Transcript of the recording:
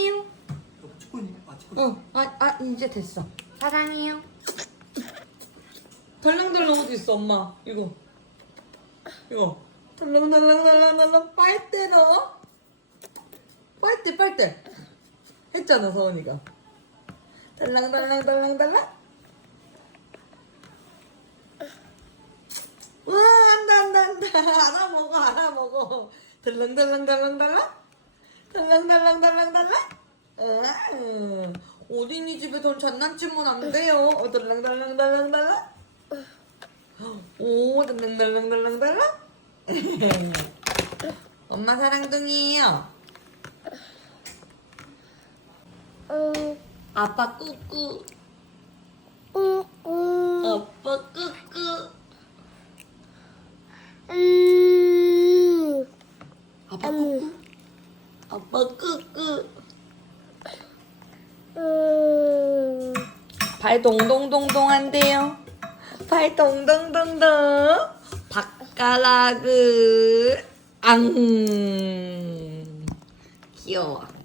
사랑해요. 아. 어, 아, 아 이제 됐어. 사랑해요. 덜렁덜렁 어디 있어, 엄마? 이거. 이거. 덜렁덜렁덜렁덜렁 빨대 넣어. 빨대, 빨대. 했잖아, 서은이가. 덜렁덜렁덜렁덜렁. 와, 한다, 한다, 한다. 알아 먹어, 알아 먹어. 덜렁덜렁덜렁덜렁. 덜렁덜렁덜렁덜렁. 음, 어린이 집에 돈 장난치면 안 돼요. 어, 덜렁덜렁덜렁덜렁. 오, 덜렁덜렁덜렁덜렁. 엄마 사랑둥이에요. 아빠 꾸꾸. 아빠 꾸꾸. 아빠 꾸꾸. 아빠 꾸꾸. 발 동동동동 한대요. 발 동동동동. 바까라그 앙. 귀여워.